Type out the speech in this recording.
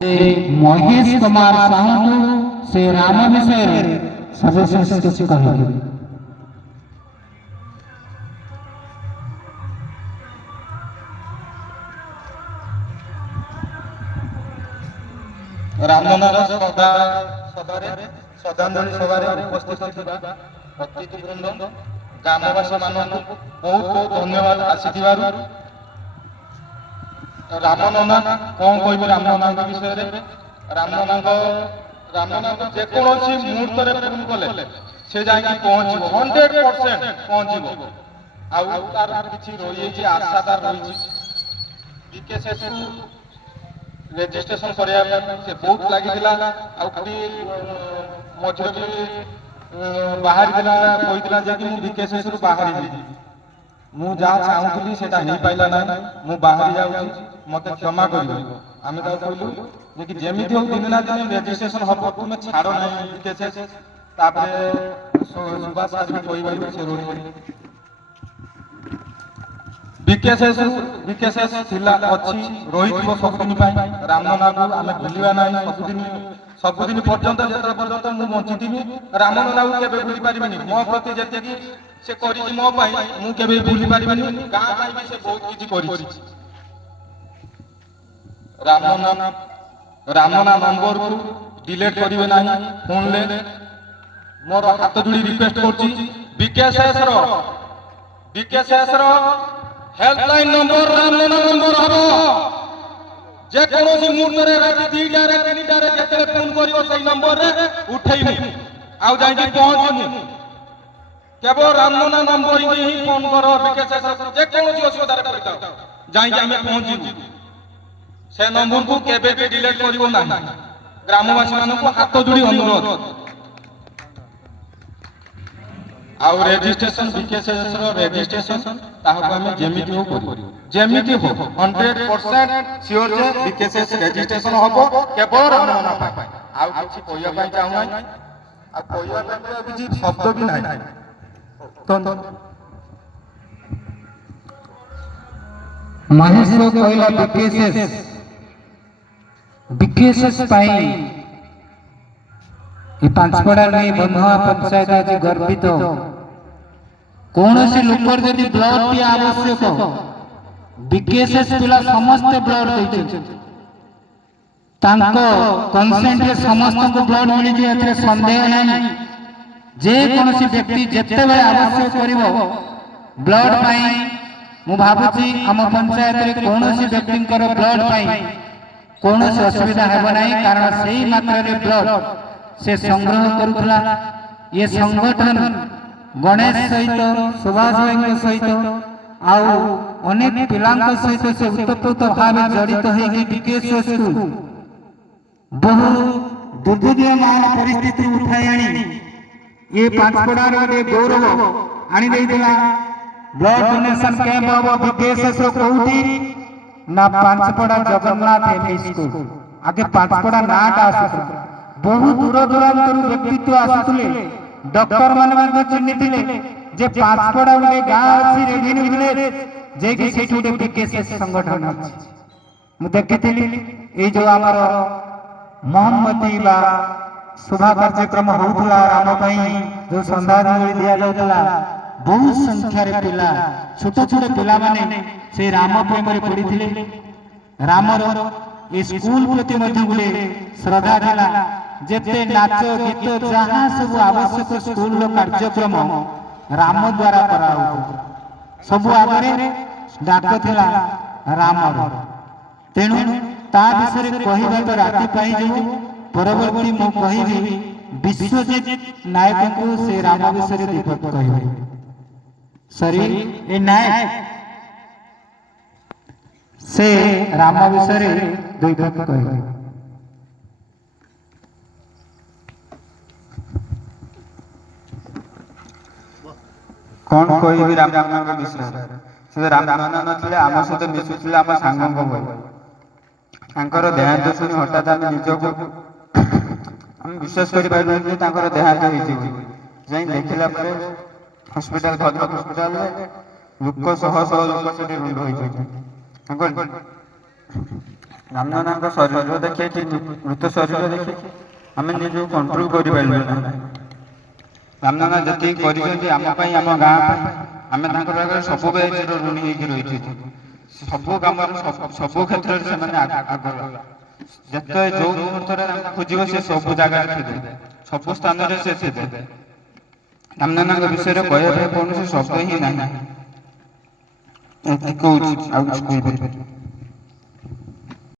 महेश कुमार साहू से राम विषय सदस्य किसी कहेंगे। रामनगर श्रद्धांजलि सभारे उपस्थित अतिथि वृंद ग्रामवासी मानक बहुत बहुत धन्यवाद आसीथिबारु। रामनना कौन कहबी रामनना विषय रामनना जेकोसी मुहूर्त फोन कले से जाई पहुंचो 100% पहुंचो आउ तार किछि रही आशा तार रही बीकेएसएस रेजिस्ट्रेशन करिया से बहुत लागिला आउटी मझे भी बाहर दिला कहितला जे कि बीकेएसएस रु बाहर जी मु जा चाहूली सेटा नहीं पाइला ना मु बाहर जाउची मते क्षमा करियो। आमे ता कहलु जे कि जेमिति हो दिन ना दिन रेजिस्ट्रेशन हबो तुमे छाड़ो ना बीकेएसएस तापरे सुभाष आज भी कहबाई से रोड बीकेएसएस थिला अछि रोहित सब दिन पाई रामनना को आमे भूलिबा नाही सब दिन पर्यंत जेते पर्यंत मु बंचिथिबी रामनना को केबे भूली परिबेनी मो प्रति जेते कि से करी मो पाई मु केबे भूली परिबेनी गां पाई भी से बहुत किछि करी। रामनना नंबर को डिलीट करिवे नाही फोन ले मोर हाथ जोड़ी रिक्वेस्ट करछि बीकेएसएस रो हेल्पलाइन नंबर रामनना नंबर हबो जे कोनोसी मुहूर्त रे राति 2टा रे 3टा रे जेते फोन करियो सही नंबर रे उठैमु आउ जाई कि पहुंचमु केवल रामनना नंबर ही फोन करो बीकेएसएस जे कोनोसी असुविधा रे पड़ता जाई कि हमें पहुंचीबु से नंबर को केबे भी डिलीट करिवो नाही। ग्रामवासी मानक हाथ जोड़ी अनुरोध आउ रेजिस्ट्रेशन बीकेएसएस रो रेजिस्ट्रेशन ताहाको हमें जेमिति हो करियो जेमिति हो 100% श्योर जे बीकेएसएस रेजिस्ट्रेशन होबो केवल रामनना पाई आउ किछि कोइया पाई चाहू नाही आ कोइया पाई किछि शब्द भी नाही तो महेश रो कहला बीकेएसएस पाई ये पांचपड़ा में बंधुआ पंचायत आज गर्वित कौन से लोकर जदि ब्लड टी आवश्यक बीकेएसएस पिला समस्त ब्लड दैछ तांको कंसेंट रे समस्त को ब्लड मिली जे एथे संदेह नहीं जे कोनसी व्यक्ति जत्ते बेले आवश्यक करिवो ब्लड पाई मु भाबुची हम पंचायत रे कोनसी व्यक्ति कर ब्लड पाई कोनसी असुविधा हेबो नाही कारण सेही मात्रा रे ब्लड से संग्रह करुला। ये संगठन गणेश सहित सुभाष भाई सहित आउ अनेक पिलांक सहित से उत्तप्त भाव जड़ित है बीकेएसएस को बहु दुर्दयमान परिस्थिति उठाई आनी ये पांचपड़ा रे गौरव आनी देइदिला। ब्लड डोनेशन कैंप अब बीकेएसएस रो कोउठी ना पांचपड़ा जगन्नाथ एमई स्कूल आगे पांचपड़ा नाटा आसु बहुत दूर दूरांतर व्यक्तित्व आसुले डॉक्टर माने चिन्हिथिले जे पांचपड़ा गोटे गाँ अछि रेवेन्यू विलेज जे कि सेठी गोटे बीकेएसएस संगठन अछि मु देखिथिली ए जो हमर मोहम्मदी बा शोभा कार्यक्रम होउतला राम पई जो संधान दिया जाउतला बहुत संख्या रे पिला छोट छोट पिला माने से राम प्रेम रे पड़िथिले रामर ए स्कूल प्रति मध्य गुले श्रद्धा दिला जेते नाच गीत जहां सब आवश्यक स्कूल रो कार्यक्रम राम द्वारा कराउ सब आगरे डाक थिला राम तेनु ता विषय कहिबा तो राति पाई जो परवर्ती मो कहिबी विश्वजित नायक को से राम विषय दीपक कहिबे सरी ए नायक से राम विषय दीपक कहिबे कौन कोई भी रामनना के विषय से रामनना नथिले आम सहित मिसुथिले आम सांगंग होय तांकर देहांत सुनी हठात आम निजको हम विश्वास करि पाइलु जे तांकर देहांत होइछि जाई देखिला परे हॉस्पिटल भद्रक हॉस्पिटल लोक सह सह लोक से रुंड होइछि तांकर ରାମନନାଙ୍କ ଶରୀର ଦେଖି କି ମୃତ ଶରୀର ଦେଖି ଆମେ ନିଜକୁ କଣ୍ଟ୍ରୋଲ କରିପାରିଲୁ ନାହିଁ। ରାମନନା ଯେତିକି କରିଛନ୍ତି ଆମ ପାଇଁ, ଆମ ଗାଁ ପାଇଁ, ଆମେ ତାଙ୍କ ପାଖରେ ସବୁବେଳେ ଚିର ଋଣୀ ହେଇକି ରହିଛୁ। ସବୁ କାମରେ ସବୁ କ୍ଷେତ୍ରରେ ସେମାନେ ଆଗର। ଯେତେ ଯୋଉ ମୁହୂର୍ତ୍ତରେ ତାଙ୍କୁ ଖୋଜିବ ସେ ସବୁ ଜାଗାରେ ଥିବେ, ସବୁ ସ୍ଥାନରେ ସେ ଥିବେ। ରାମନନାଙ୍କ ବିଷୟରେ କହିବା ପାଇଁ କୌଣସି ଶବ୍ଦ ହିଁ ନାହିଁ। ଏତିକି କହୁଛି, ଆଉ କିଛି କହିପାରିବି।